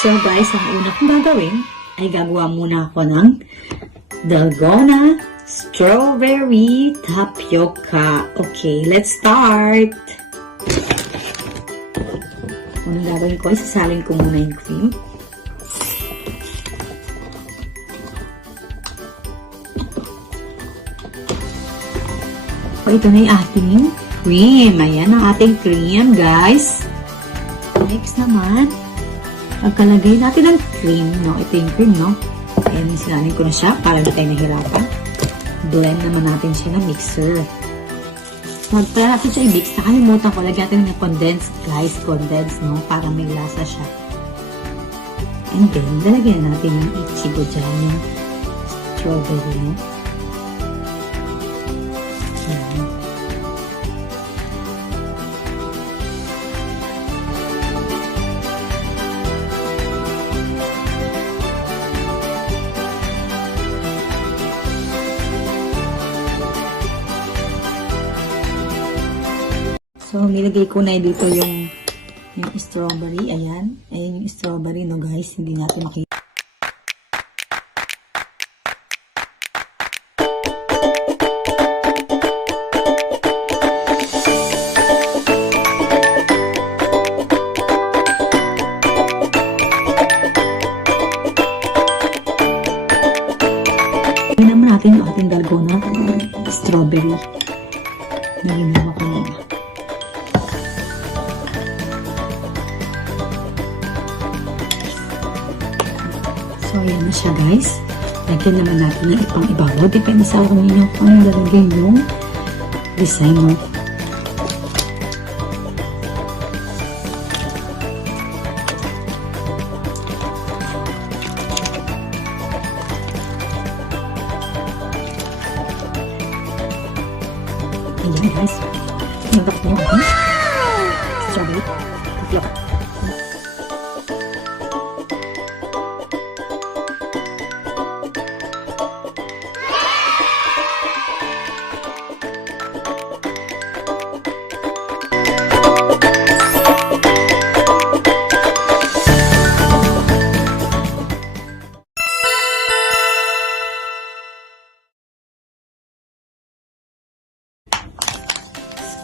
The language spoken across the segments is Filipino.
So guys, ang una kong gagawin ay gagawa muna ako ng Dalgona Strawberry Tapioca. Okay, let's start! Unang gagawin ko ay sasalin ko muna yung cream. So, ito na yung ating cream. Ayan ang ating cream, guys. Next naman, pagkalagay natin ng cream, no? Ito yung cream, no? Ayan, silanin ko na siya para hindi tayo nahirapan. Blend naman natin siya ng mixer. Para natin siya i-mix, nakalimutan ko, lagyan natin ng condensed, guys, condensed, no? Para may lasa siya. And then, lalagyan natin yung ichigo dyan, yung strawberry, no? Ayan. So, nilagay ko na dito yung strawberry. Ayan. Ayan yung strawberry, no guys. Hindi natin makita. Lagyan naman natin yung ating dalgona strawberry. Naginawa ko na. So, ayan na siya, guys. Lagyan naman natin ng ipang ibabaw. Depende sa kung ninyo kung anong lalagyan yung design mo. Ayan, guys. Nagak mo ako. Strawberry. Flop.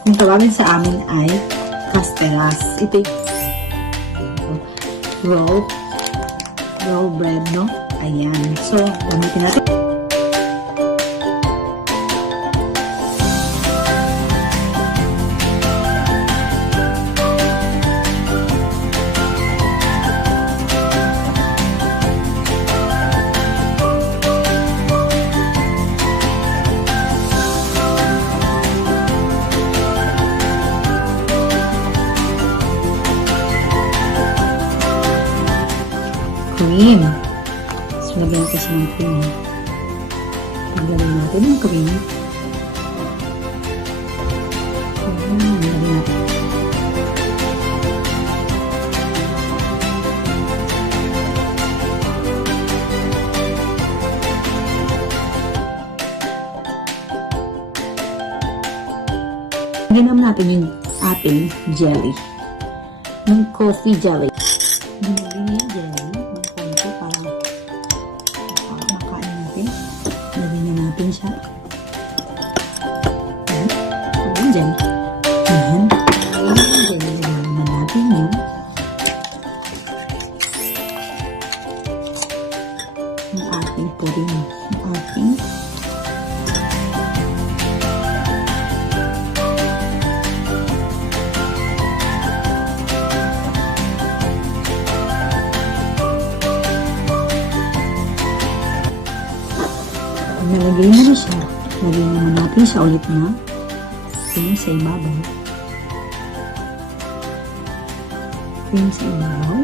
Kung tawagin sa amin ay Castellas. Ito yung roll bread, no? Ayan. So, gamitin natin. Cream. So, lagyan natin siya ng cream. Lagyan natin ng cream. Lagyan natin. Lagyan naman natin yung ating jelly. Yung coffee jelly. Lagyan yung jelly. Lagyan na natin siya. Ayan. Dyan. Ayan. Ayan. Lagyan naman natin yun. Yung ating pudding. Yung ating nalagay mo na siya. Lagyan naman natin siya ulit na. Cream sa ibabaw. Cream sa ibabaw.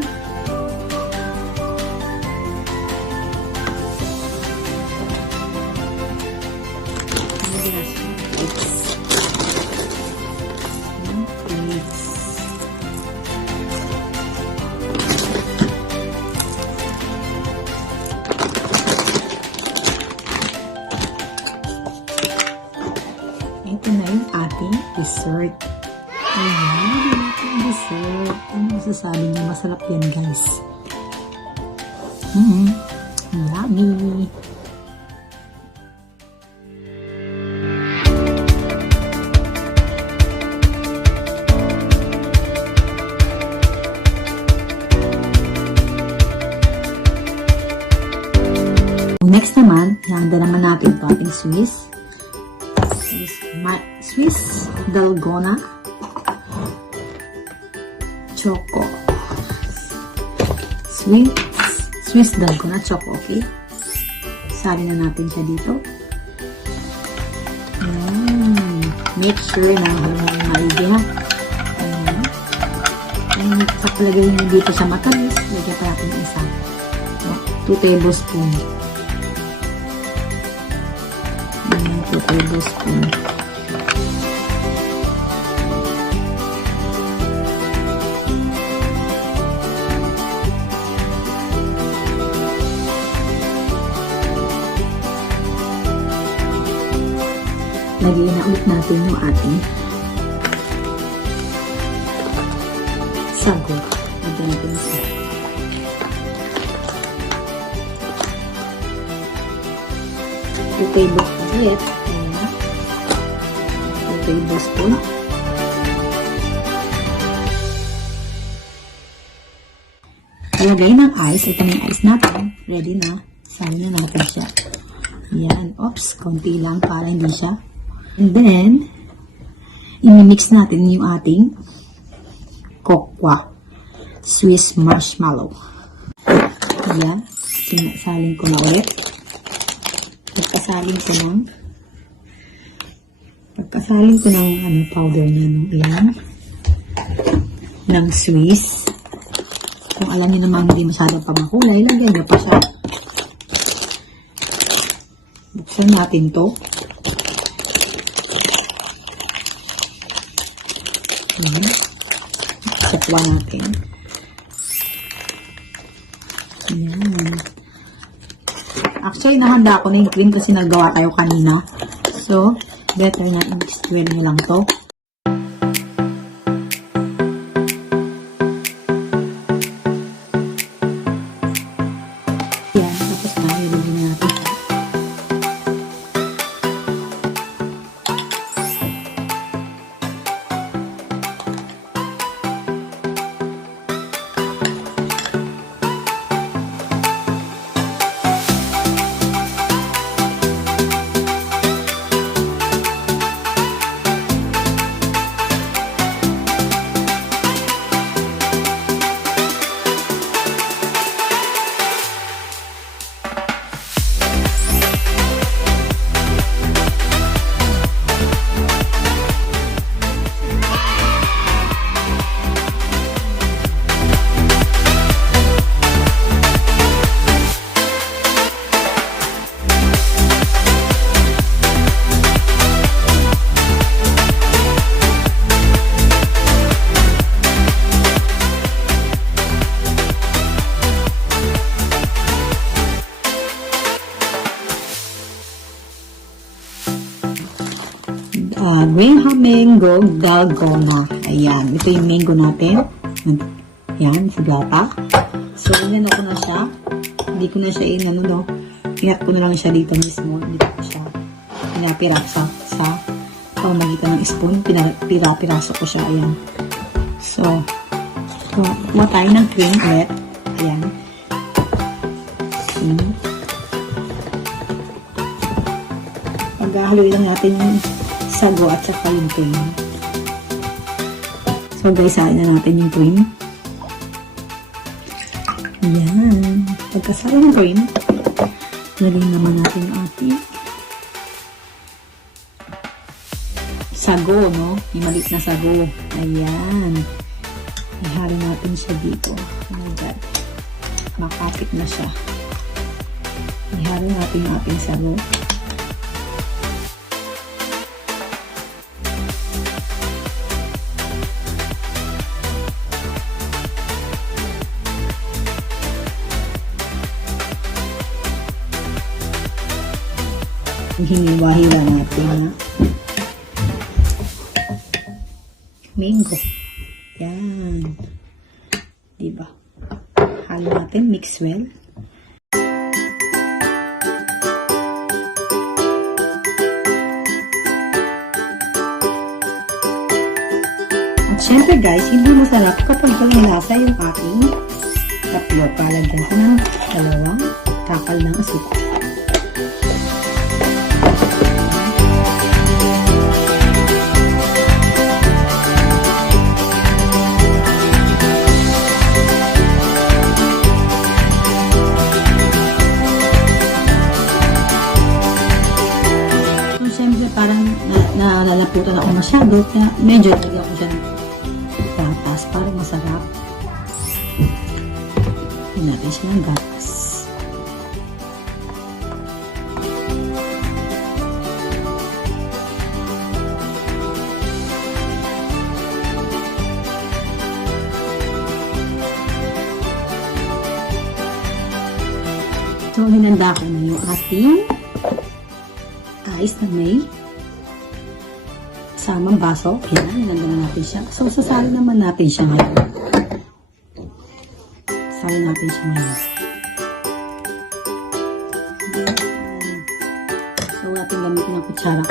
Flakes. Ito na yung ating dessert. Ayan, yung ating dessert. Ano masasabi niyo? Masarap yan, guys. Yummy! Next naman, handa naman natin ito ating Swiss Dalgona Choco. Swiss Dalgona Choco, okay? Sali na natin siya dito. Make sure na maigi ha. Sa palagay nyo dito sa matamis, lagyan pa natin isa. 2 tablespoons. 2 tablespoons. Lagyan na ulit natin yung ating sago. Lagyan natin yung sago. Two tablespoons ulit. Ayan. 2 tablespoons. Ilagay ng ice. Ito na yung ice natin. Ready na. Sali na natin siya. Ayan. Oops. Konti lang para hindi siya. And then, imimix natin yung ating kokwa. Swiss marshmallow. Ayan. Sinasalin ko na ulit. Pagkasalin ko ng powder niya. Ayan. Ng Swiss. Kung alam niyo naman hindi masyadong pamakulay, lagyan niyo pa siya. Buksan natin to. Sakwa natin. Ayan. Actually, nahanda ko na yung cream kasi nagawa tayo kanina. So, better na i-mix-well nyo lang to. Ayan. Tapos na, ilagay na natin siya. Mango Dalgona. Ayan. Ito yung mango natin. Ayan. Sigata. So, inano ko na siya. Hindi ko na siya inat ko na lang siya dito mismo. Dito ko siya. Pinapira sa pamagitan ng spoon. Pinapiraso ko siya. Ayan. So, kuha tayo ng cream ulit. Ayan. Pag-ahaloy lang natin yung sago at saka yung cream. So guys, saan na natin yung cream. Ayan. Pagkasali ng cream, lagyan naman natin yung ating sago, no? Yung maliit na sago. Ayan. Ihalo natin siya dito. Oh my God. Makapit na siya. Ihalo natin yung ating sago. Hiniwa-hila natin na mango. Yan. Diba? Halo natin, mix well. Siyempre guys, hindi masarap kapag walang lasa yung aking tapioca. Lagyan ko ng dalawang takal ng asukal. So, siyempre parang nalalaputan ako masyado, kaya medyo lagyan ko siya ng gatas para masarap. Hindi natin siya ng gatas. So, hinanda ko na yung ating ice na may kasamang baso. Yan, hinanda na natin siya. So, sasali naman natin siya ngayon. Sasali natin siya ngayon. So, natin gamitin ang kutsara.